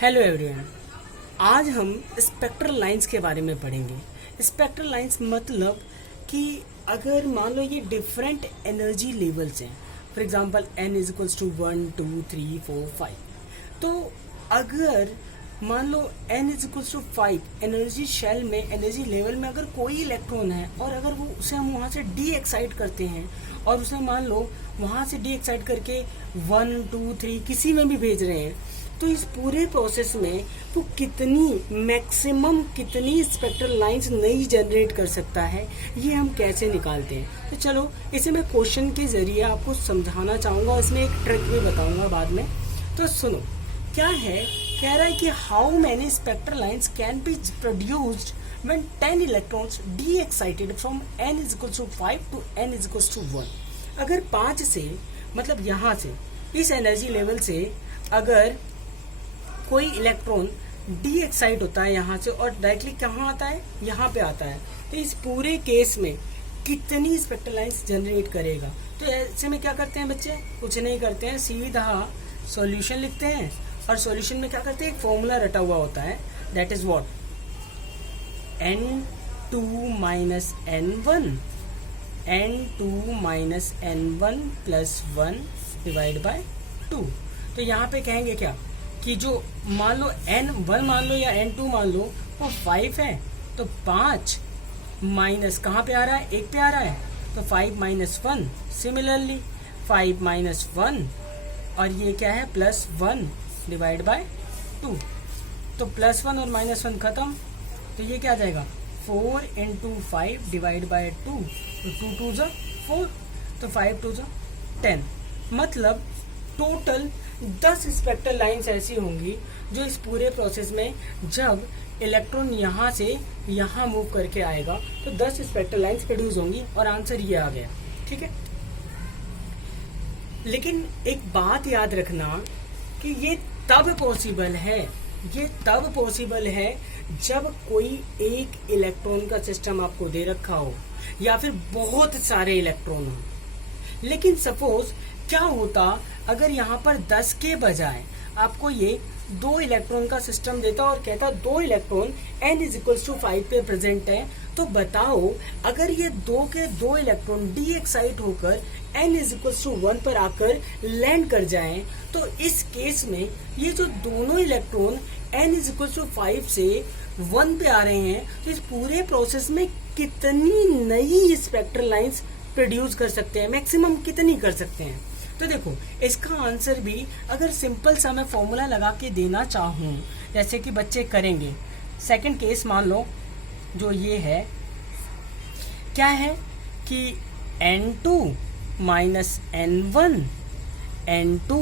Hello everyone. आज हम spectral lines के बारे में पढ़ेंगे। स्पेक्ट्रल लाइंस मतलब कि अगर मान लो ये डिफरेंट एनर्जी लेवल्स हैं, for example n is equals to 1 2 3 4 5, तो अगर मान लो n is equals to 5 energy shell में, एनर्जी लेवल में अगर कोई इलेक्ट्रॉन है और अगर वो उसे हम वहाँ से डी एक्साइट करते हैं और उसे मान लो वहाँ से डी एक्साइट करके 1 2 3 किसी में भी भेज रहे हैं, तो इस पूरे प्रोसेस में वो कितनी मैक्सिमम कितनी स्पेक्ट्रल लाइंस नई जनरेट कर सकता है, ये हम कैसे निकालते हैं। तो चलो इसे मैं क्वेश्चन के जरिए आपको समझाना चाहूँगा, इसमें एक ट्रिक भी बताऊँगा बाद में। तो सुनो क्या है, कह रहा है कि how many spectral lines can be produced when 10 electrons de-excited from n is equals to 5 to n is equals to 1। अगर 5 से मतलब यहाँ से इस एनर्जी लेवल से अगर कोई इलेक्ट्रॉन डी एक्साइट होता है यहाँ से और डायरेक्टली कहाँ आता है, यहाँ पे आता है, तो इस पूरे केस में कितनी स्पेक्ट्रल लाइंस जनरेट करेगा। तो ऐसे में क्या करते हैं बच्चे, कुछ नहीं करते हैं, सीधा सॉल्यूशन लिखते हैं और सॉल्यूशन में क्या करते हैं, एक फॉर्मूला रटा हुआ होता है, that is what, n2 minus n1 n2 minus n1 plus 1 divide by 2। तो यहाँ पे कहेंगे क्या कि जो मान लो n1 मान लो या n2 मान लो वो 5 है, तो 5 माइनस कहाँ पे आ रहा है, 1 पे आ रहा है, तो 5 माइनस 1, सिमिलरली 5 माइनस 1 और ये क्या है प्लस 1 डिवाइड बाय 2। तो प्लस 1 और माइनस 1 खत्म, तो ये क्या आ जाएगा 4 इंटू 5 डिवाइड बाय 2, तो 2 2 जा 4, तो 5 2 जा 10। मतलब टोटल 10 स्पेक्ट्रल लाइंस ऐसी होंगी जो इस पूरे प्रोसेस में जब इलेक्ट्रॉन यहाँ से यहाँ मूव करके आएगा तो 10 स्पेक्ट्रल लाइंस प्रोड्यूस होंगी और आंसर ये आ गया। ठीक है, लेकिन एक बात याद रखना कि ये तब पॉसिबल है जब कोई एक इलेक्ट्रॉन का सिस्टम आपको दे रखा हो या फिर बहुत सारे इलेक्ट्रॉन हो। लेकिन सपोज क्या होता अगर यहाँ पर 10 के बजाय आपको ये 2 इलेक्ट्रॉन का सिस्टम देता और कहता 2 electron n is equals to 5 पे प्रेजेंट है, तो बताओ अगर ये 2 के 2 इलेक्ट्रॉन डी एक्साइट होकर n इज इक्वल्स टू 1 पर आकर लैंड कर जाएं, तो इस केस में ये जो दोनों electron n is equals to 5 से 1 पे आ रहे हैं, तो इस पूरे प्रोसेस में कितनी नई स्पेक्ट्रल लाइंस प्रोड्यूस कर सकते हैं, मैक्सिमम कितनी कर सकते हैं। तो देखो इसका आंसर भी अगर सिंपल सा मैं फॉर्मूला लगा के देना चाहूँ जैसे कि बच्चे करेंगे। सेकंड केस मान लो जो ये है, क्या है कि n2 minus n1 n2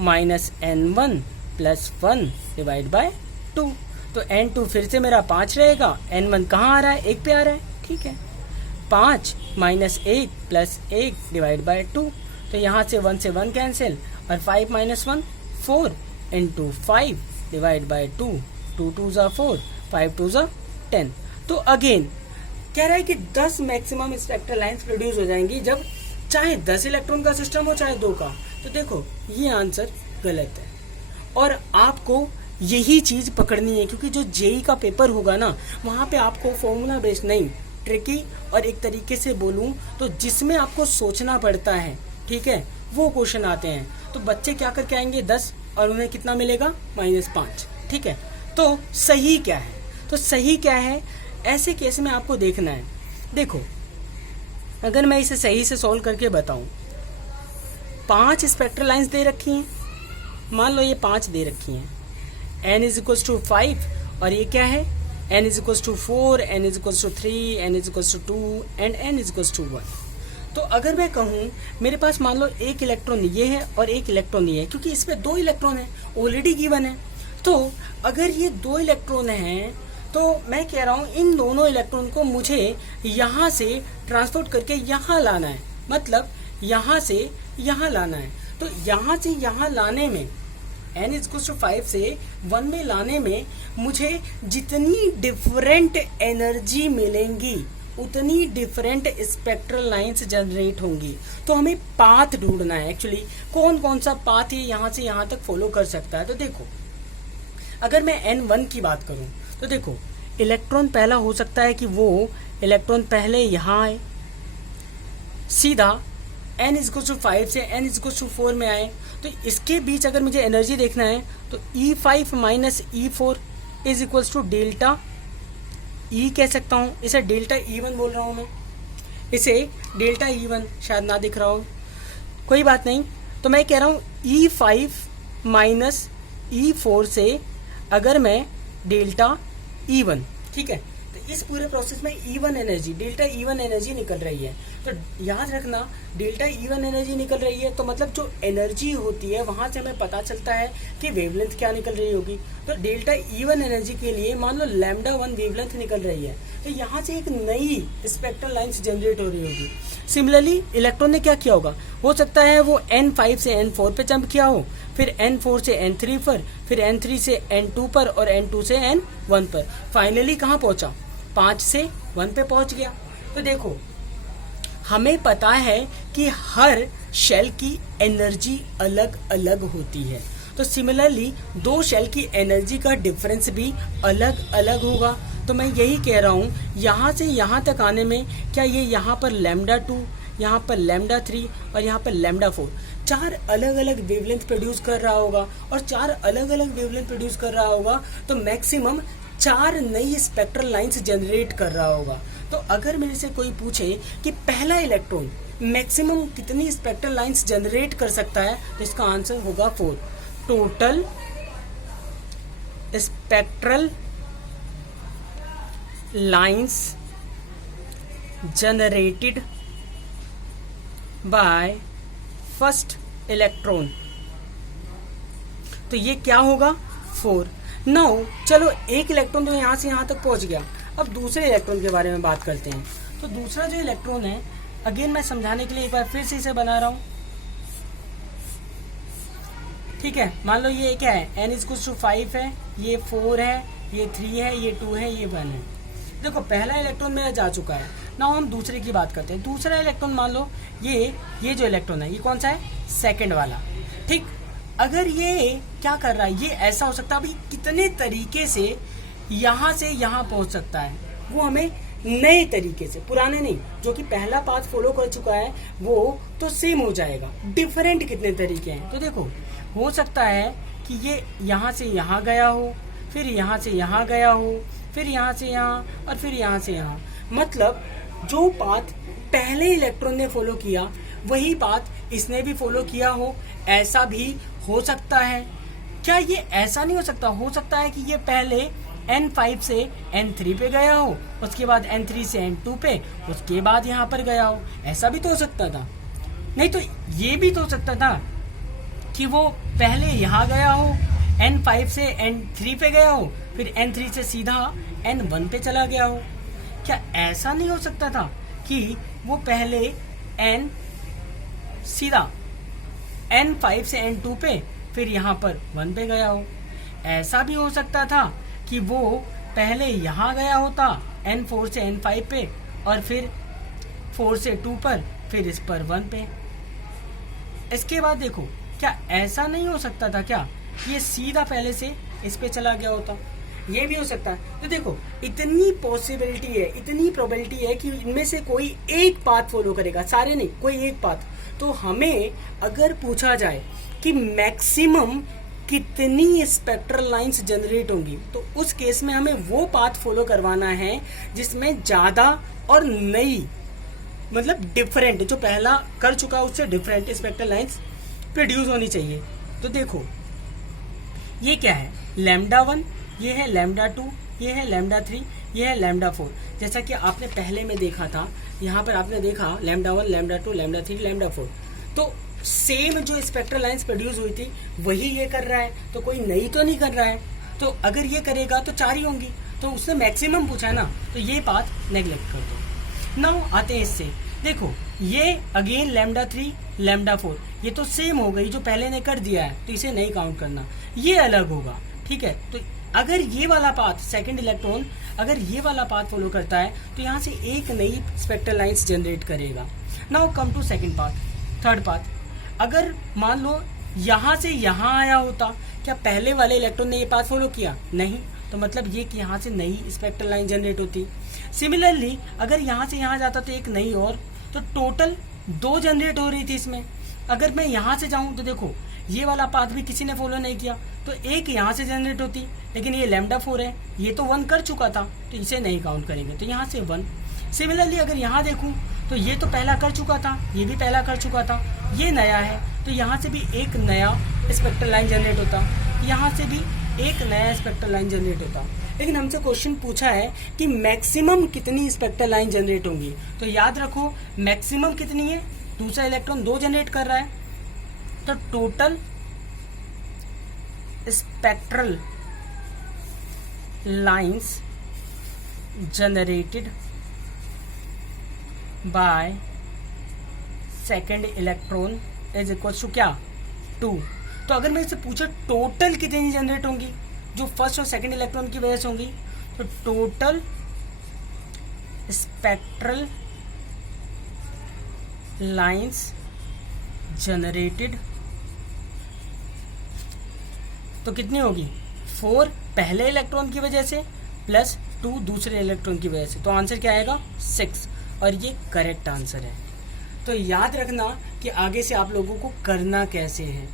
minus n1 plus 1 divide by 2। तो n2 फिर से मेरा 5 रहेगा, n1 कहाँ आ रहा है, 1 पे आ रहा है। ठीक है, 5 माइनस 1 प्लस 1 डिवाइड बाय 2, तो यहाँ से 1 से 1 कैंसिल और 5 माइनस 1 4 इंटू 5 डिवाइड बाय 2, 2 2 जा 4, 5 2 जा 10। तो अगेन कह रहा है कि 10 मैक्सिमम स्पेक्ट्रल लाइंस प्रोड्यूस हो जाएंगी जब चाहे 10 इलेक्ट्रॉन का सिस्टम हो चाहे 2 का। तो देखो ये आंसर गलत है और आपको यही चीज पकड़नी है, क्योंकि जो जेई का पेपर होगा ना वहाँ पे आपको फॉर्मूला बेस्ड नहीं, ट्रिकी और एक तरीके से बोलूँ तो जिसमें आपको सोचना पड़ता है, ठीक है, वो क्वेश्चन आते हैं। तो बच्चे क्या करके आएंगे 10 और उन्हें कितना मिलेगा -5। ठीक है, तो सही क्या है, तो सही क्या है ऐसे केस में आपको देखना है। देखो अगर मैं इसे सही से सॉल्व करके बताऊं, 5 स्पेक्ट्रल लाइंस दे रखी हैं, मान लो ये 5 दे रखी हैं, n इज इक्वल्स टू 5 और ये क्या है n is equals to 4, n is equals to 3, n is equals to 2 and n is equals to 1। तो अगर मैं कहूँ मेरे पास मान लो एक इलेक्ट्रॉन ये है और एक इलेक्ट्रॉन ये है, क्योंकि इसमें 2 इलेक्ट्रॉन है ऑलरेडी गिवन है, तो अगर ये 2 इलेक्ट्रॉन हैं तो मैं कह रहा हूँ इन दोनों इलेक्ट्रॉन को मुझे यहाँ से ट्रांसपोर्ट करके यहाँ लाना है, मतलब यहाँ से यहाँ लाना है। तो यहाँ से यहाँ लाने में n इज इक्वल टू 5 से 1 में लाने में मुझे जितनी डिफरेंट एनर्जी मिलेंगी उतनी डिफरेंट स्पेक्ट्रल लाइंस जनरेट होंगी। तो हमें पाथ ढूंढना है एक्चुअली, कौन कौन सा पाथ ये यहाँ से यहाँ तक फॉलो कर सकता है। तो देखो अगर मैं N1 की बात करूं तो देखो इलेक्ट्रॉन पहला हो सकता है कि वो इलेक्ट्रॉन पहले यहाँ आए, सीधा n=5 से n=4 में आए। तो इसके बीच अगर मुझे एनर्जी देखना है तो E5 minus E4 is equals to delta E कह सकता हूँ, इसे डेल्टा E1 बोल रहा हूँ मैं, इसे डेल्टा E1 शायद ना दिख रहा हो, कोई बात नहीं। तो मैं कह रहा हूँ E5 माइनस E4 से अगर मैं डेल्टा E1, ठीक है, तो इस पूरे प्रोसेस में E1 energy, delta E1 energy निकल रही है। तो याद रखना डेल्टा E1 एनर्जी निकल रही है तो मतलब जो एनर्जी होती है वहां से हमें पता चलता है कि वेवलेंथ क्या निकल रही होगी। तो डेल्टा E1 एनर्जी के लिए मान लो λ1 वेवलेंथ निकल रही है, तो यहाँ से एक नई स्पेक्ट्रल लाइन्स जनरेट हो रही होगी। सिमिलरली इलेक्ट्रॉन ने क्या किया होगा, हो सकता है वो N5 से N4 पे जंप किया हो, फिर N4 से N3 पर, फिर N3 से N2 पर और N2 से N1 पर, फाइनली कहाँ पहुंचा, 5 से 1 पे पहुंच गया। तो देखो हमें पता है कि हर शेल की एनर्जी अलग अलग होती है, तो सिमिलरली दो शेल की एनर्जी का डिफरेंस भी अलग अलग होगा। तो मैं यही कह रहा हूँ यहाँ से यहाँ तक आने में क्या ये यहाँ पर λ2, यहाँ पर λ3 और यहाँ पर λ4 चार अलग अलग वेवलेंथ प्रोड्यूस कर रहा होगा, और चार अलग अलग वेवलेंथ प्रोड्यूस कर रहा होगा तो मैक्सिमम 4 नई स्पेक्ट्रल लाइंस जनरेट कर रहा होगा। तो अगर मेरे से कोई पूछे कि पहला इलेक्ट्रॉन मैक्सिमम कितनी स्पेक्ट्रल लाइंस जनरेट कर सकता है तो इसका आंसर होगा 4। Total spectral lines generated by first electron, तो ये क्या होगा 4। नाउ चलो एक इलेक्ट्रॉन तो यहाँ से यहाँ तक पहुँच गया, अब दूसरे इलेक्ट्रॉन के बारे में बात करते हैं। तो दूसरा जो इलेक्ट्रॉन है, अगेन मैं समझाने के लिए एक बार फिर से इसे बना रहा हूँ, ठीक है। मान लो ये क्या है, n=5 है, ये 4 है, ये 3 है, ये 2 है, ये 1 है। देखो पहला इलेक्ट्रॉन मेरा जा चुका है। नाउ हम दूसरे की बात करते हैं। दूसरा इलेक्ट्रॉन मान लो ये जो इलेक्ट्रॉन है ये कौन सा है, सेकंड वाला, ठीक। अगर ये क्या कर रहा है, ये ऐसा हो सकता है, अभी कितने तरीके से यहाँ से यहाँ पहुंच सकता है, वो हमें नए तरीके से, पुराने नहीं, जो कि पहला पाथ फॉलो कर चुका है वो तो सेम हो जाएगा, डिफरेंट कितने तरीके हैं। तो देखो हो सकता है कि ये यहाँ से यहाँ गया हो, फिर यहाँ से यहाँ गया हो, फिर यहाँ से यहाँ और फिर यहाँ से यहाँ, मतलब जो पाथ पहले इलेक्ट्रॉन ने फॉलो किया वही पाथ इसने भी फॉलो किया हो, ऐसा भी हो सकता है। क्या ये ऐसा नहीं हो सकता है कि ये पहले N5 से N3 पे गया हो, उसके बाद N3 से N2 पे, उसके बाद यहाँ पर गया हो, ऐसा भी तो हो सकता था। नहीं तो ये भी तो हो सकता था कि वो पहले यहाँ गया हो, N5 से N3 पे गया हो, फिर N3 से सीधा N1 पे चला गया हो। क्या ऐसा नहीं हो सकता था कि वो पहले सीधा N5 से N2 पे, फिर यहाँ पर 1 पे गया हो। ऐसा भी हो सकता था कि वो पहले यहाँ गया होता N4 से N5 पे, और फिर 4 से 2 पर, फिर इस पर 1 पे। इसके बाद देखो क्या ऐसा नहीं हो सकता था क्या ये सीधा पहले से इस पे चला गया होता, ये भी हो सकता है। तो देखो इतनी पॉसिबिलिटी है, इतनी प्रोबेबिलिटी है कि इनमें से कोई एक पाथ फॉलो करेगा, सारे नहीं, कोई एक पाथ। तो हमें अगर पूछा जाए कि मैक्सिमम कितनी स्पेक्ट्रल लाइंस जनरेट होंगी, तो उस केस में हमें वो पाथ फॉलो करवाना है जिसमें ज्यादा और नई, मतलब डिफरेंट, जो पहला कर चुका उससे डिफरेंट स्पेक्ट्रल लाइंस प्रोड्यूस होनी चाहिए। तो देखो ये क्या है, λ1, ये है λ2, ये है λ3, ये है λ4। जैसा कि आपने पहले में देखा था, यहाँ पर आपने देखा λ1, λ2, λ3, λ4, तो सेम जो स्पेक्ट्रल लाइंस प्रोड्यूस हुई थी वही ये कर रहा है, तो कोई नई तो नहीं कर रहा है। तो अगर ये करेगा तो 4 ही होंगी, तो उसने मैक्सिमम पूछा ना, तो ये बात नेग्लेक्ट कर दो। नाउ आते हैं इससे, देखो ये अगेन λ3, λ4, ये तो सेम हो गई, जो पहले ने कर दिया है तो इसे नहीं काउंट करना, ये अलग होगा, ठीक है। तो अगर ये वाला पाथ, सेकंड इलेक्ट्रॉन अगर ये वाला पाथ फॉलो करता है तो यहाँ से एक नई स्पेक्ट्रल लाइंस जनरेट करेगा। Now come to second path, third path. अगर मान लो यहां से यहां आया होता, क्या पहले वाले इलेक्ट्रॉन ने ये पाथ फॉलो किया? नहीं। तो मतलब ये कि यहां से नई स्पेक्ट्रल लाइन जनरेट होती। सिमिलरली अगर यहां से यहां जाता तो एक नई और, तो टोटल 2 जनरेट हो रही थी इसमें। अगर मैं यहां से जाऊं तो देखो ये वाला पाथ भी किसी ने फॉलो नहीं किया, तो एक यहां से जनरेट होती, लेकिन ये λ4 है, ये तो 1 कर चुका था, तो इसे नहीं काउंट करेंगे, तो यहाँ से 1। सिमिलरली अगर यहाँ देखूं तो ये तो पहला कर चुका था, ये भी पहला कर चुका था, ये नया है, तो यहाँ से भी एक नया स्पेक्ट्रल लाइन जनरेट होता, यहाँ से भी एक नया स्पेक्ट्रल लाइन जनरेट होता। लेकिन हमसे क्वेश्चन पूछा है कि मैक्सिमम कितनी स्पेक्ट्रल लाइन जनरेट होंगी, तो याद रखो मैक्सिमम कितनी है, दूसरा इलेक्ट्रॉन 2 जनरेट कर रहा है, तो total spectral lines generated by second electron is equal to क्या, 2। तो अगर मैं इससे पूछा टोटल कितनी जनरेट होंगी जो फर्स्ट और सेकेंड इलेक्ट्रॉन की वजह से होंगी, तो टोटल स्पेक्ट्रल लाइंस जनरेटेड तो कितनी होगी, 4 पहले इलेक्ट्रॉन की वजह से प्लस 2 दूसरे इलेक्ट्रॉन की वजह से, तो आंसर क्या आएगा 6, और ये करेक्ट आंसर है। तो याद रखना कि आगे से आप लोगों को करना कैसे है।